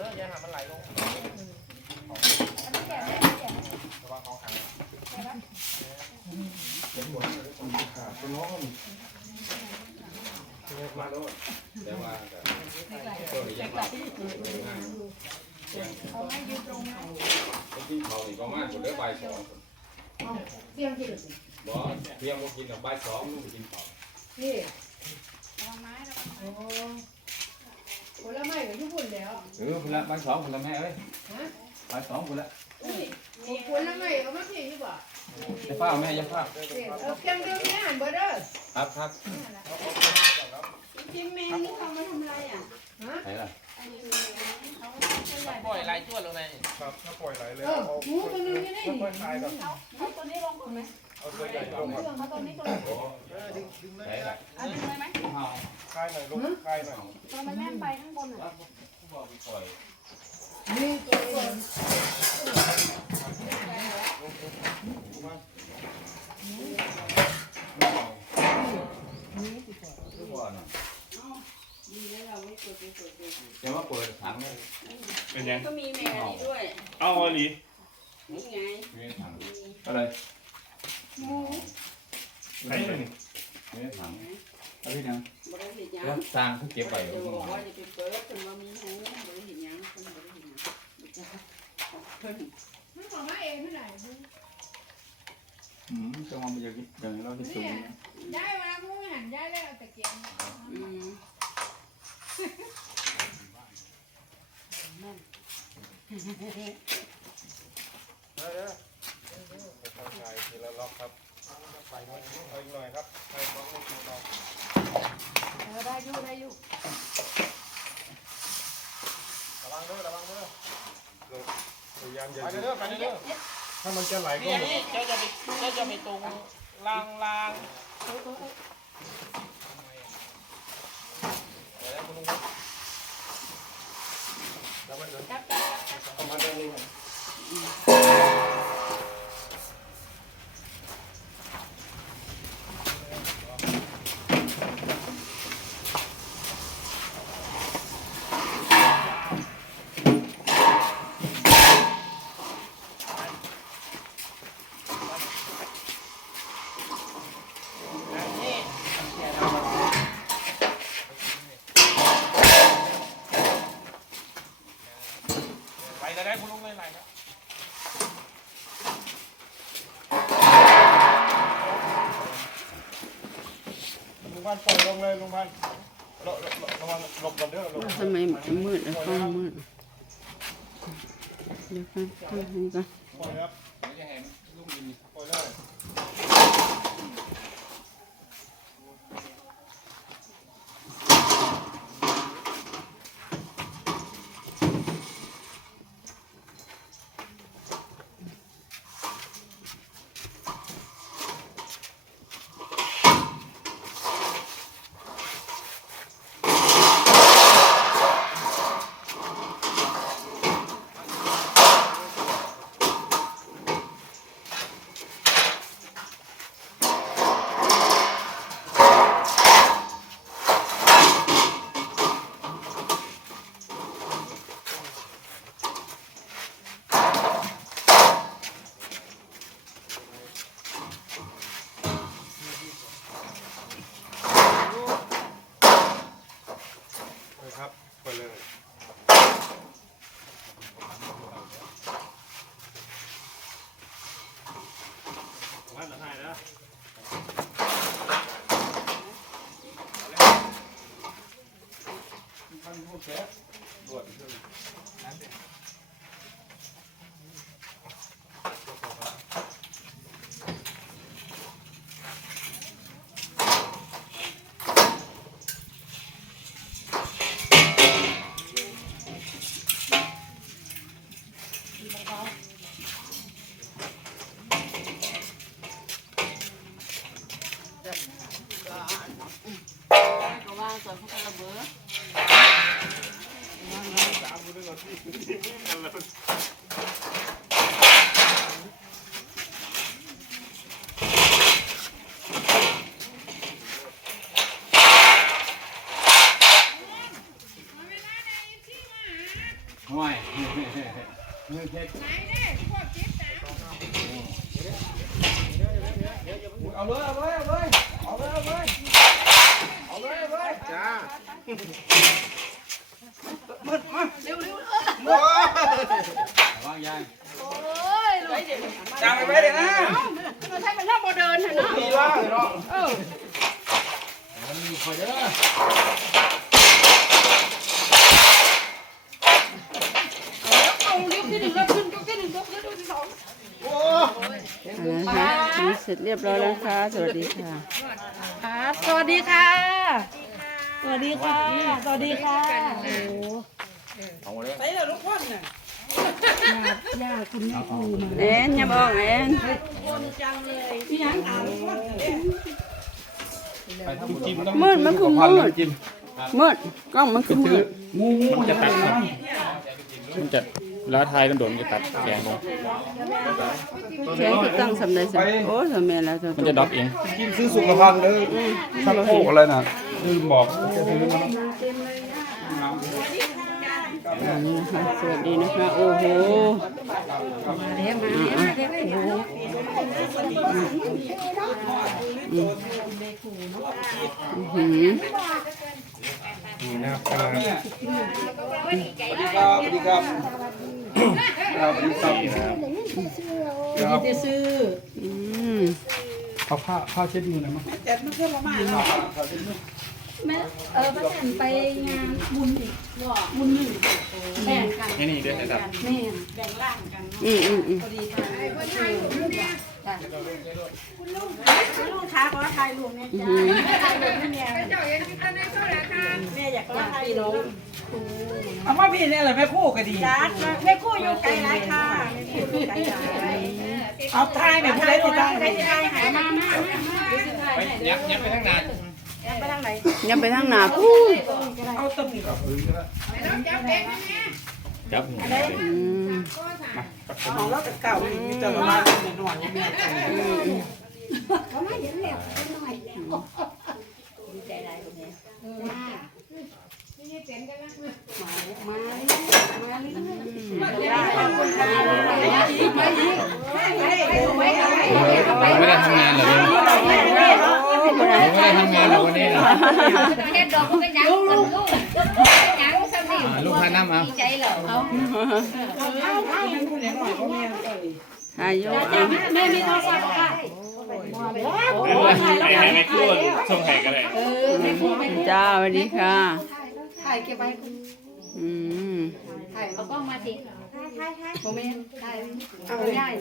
เด้ออย่าหามันไหลลงอันนี้แกะไม่แกะระวังของขังมาโลดแต่ว่าก็ยังมาเอาให้ยืนตรงนั้นที่เขานี่ประมาคนเด้อบ่ายสองเสียงที่บ่เพียงบ่กินกับบ่ายสองลูกกินข้าวนี่ระวังไม้ระวังไม้โอ้ผลไม้กับญี่ปุ่นแล้ว เออพุ่นละบ่ายสองพุ่นละแม่เอ้ยฮะบ่ายสองพุ่นละผลไม้เอามาเพียงดีกว่าอย่าฟ้าแม่อย่าฟ้าเอาเพียงเดียวนี้หันเบอร์เด้อครับครับจิมแมงนี่เขามาทำอะไรอะฮะไหนล่ะอันนี้เขาตัวใหญ่ปล่อยไหลตัวลงในครับถ้าปล่อยไหลเลยเออเอาหมูตัวนึงนี่นี่ค่อยๆคลายแบบเขาเขาตัวนี้ลงก่อนไหมเอาตัวใหญ่ลงครับเขาตัวนี้ก็ลงโอ้เออดึงดึงเลยไหนล่ะอันนี้เลยไหมเฮาคลายหน่อยลงคลายหน่อยตัวมันแล่นไปข้างบนอะผู้ บอกปล่อยนี่ตัวนึงผู้บอกน่ะดีแล้วเราไม่กดไปกดไปจะมาเปิดถังเลยเป็นยังก็มีแมวนี่ด้วย เอาอลีนี่ไงมีถังอะไรหมูไหนเป็นมีถัง เอาพี่นังบริหิตยังแล้วสร้างเขาเก็บไว้เดี๋ไว้ยวข้างบอกหลัว่างจะไปเปิดคนว่ามีหูบริหิตยังคนบริหิตยังเพิ่นมันของมาเองเท่าไหร่อืมจังหวะมันจะอย่างเราที่สุดได้เวลาพูดหันได้เลยเอาตะเกียงอืมเด้อเด้อค่อยๆคลายทีละล็อกครับ ไปหน่อยเอาอีกหน่อยครับคลายล็อกไม่กินเราเออได้อยู่ได้อยู่ระวังเด้อระวังเด้อพยายามอย่าไปหยุดเด้อไปเด้อถ้ามันจะไหลก็ นี่นี่เจ้าจะไปเจ้าจะไปตรงล่างล่างเดี๋ยวคุณลุงแล้วมันจะจับจับจับ เอามาเดินนี่นี่ไหล แล้วได้คุณลุงเลยไหลแล้วลุงพันปล่อยลงเลยลุงพันระระวังหลบกันเด้อหลบทำไมมืดแล้วก็มืด เดี๋ยวกันทำให้ก่อนปล่อยครับไม่จะเห็นลูกยินปล่อยเลยเลยครับปล่อยเลย ว่าจะให้นะ ท่านผู้เเช็ดไหนเด้พวกจิ๊บจ้าเอาเลยเอาเลยเอาเลยเอาเลยเอาเลยเอาเลยเอาเลยจ้ามืดมาเร็วเร็วระวังยายจ้าไปไปเลยนะมันใช้เป็นรอบโมเดิร์นเนาะดีล่าเนาะมันมีคอยเด้อเอายกที่ห นึ่งยกขึ้นยกที่หนึ่งยกยกที่สองโอ้นะคะนี่เสร็จเรียบร้อยแล้วค่ะ สวัสดีค่ะ ครับสวัสดีค่ะ สวัสดีค่ะ สวัสดีค่ะโอ้โหใส่แล้วลูกพ่นน่ะแอนอย่าบอกแอนไปทำจิ้มต้องมืดมันคือมืดจิ้มมืดกล้องมันคือมืดงูงูมันจะตัดครับมันจะ แล้วทายโดนๆจะตัดแกงลงแค่คือตั้งสำเร็จสำโอ้สำเร็จแล้วจ้ะมันจะดรอปเองกินซื้อสุขภัณฑ์เลยชักโครกอะไรน่ะลืมบอกจะซื้อมาอันนี้นะคะสวัสดีนะคะ โอ้โหมาเด้มาเด้มาเด้โอ้โหอืมอืมนี่นะครับสวัสดีครับสวัสดีครับ ครับสวัสดีครับครับอืมเอาผ้าผ้าเช็ดมือหน่อยมั้งแต่มันเพิ่มมาเนาะแม่เออป้าแตนไปงานบุญอีกบุญหนึ่งแบ่งกันนี่นี่ด้วยนะครับแม่อืมอืมอืม ลูกค้าขอถ่ายรูปเนี่ยอืมถ่ายรูปให้แม่เจ้าเห็นที่ตอนนี้ก็แล้วค่ะแม่อยากถ่ายรูปเอามาพี่เนี่ยแหละแม่คู่ก็ดีจ้าแม่คู่อยู่ไกลหลายค่ะแม่คู่อยู่ไกลหลายเอาทายแม่ผู้ใดสิทายใครจะได้หายมามามาไปยับยับไปทั้งนานไปทางไหนยังไปทางหนาพูดเอาตรงนี้แล้วจับเด็กนะ แม่ครับอืมของเราแต่เก่าอีกมีแต่ละลายนิดหน่อยแม่นี่เต็นกันนะไม่ได้ทำงานเหรอเนี่ยไม่ได้ทำงานเหรอวันนี้เหรอเฮ็ดด อกเป็นยังลูกลูกยังสำนีอ่าลูกค้าน้ำเอาดีใจเหรอเอาทายโยกเอาแม่มีโทรศัพท์ค่ะไอ้ไอ้แม่คู่ส่งไข่กันเลยจ้าสวัสดีค่ะ ถ่ายเก็บไว้อืม ถ่ายเอากล้องมาสิถ่ายถ่ายถ่ายโมเมนต์ถ่ายเอาง่าย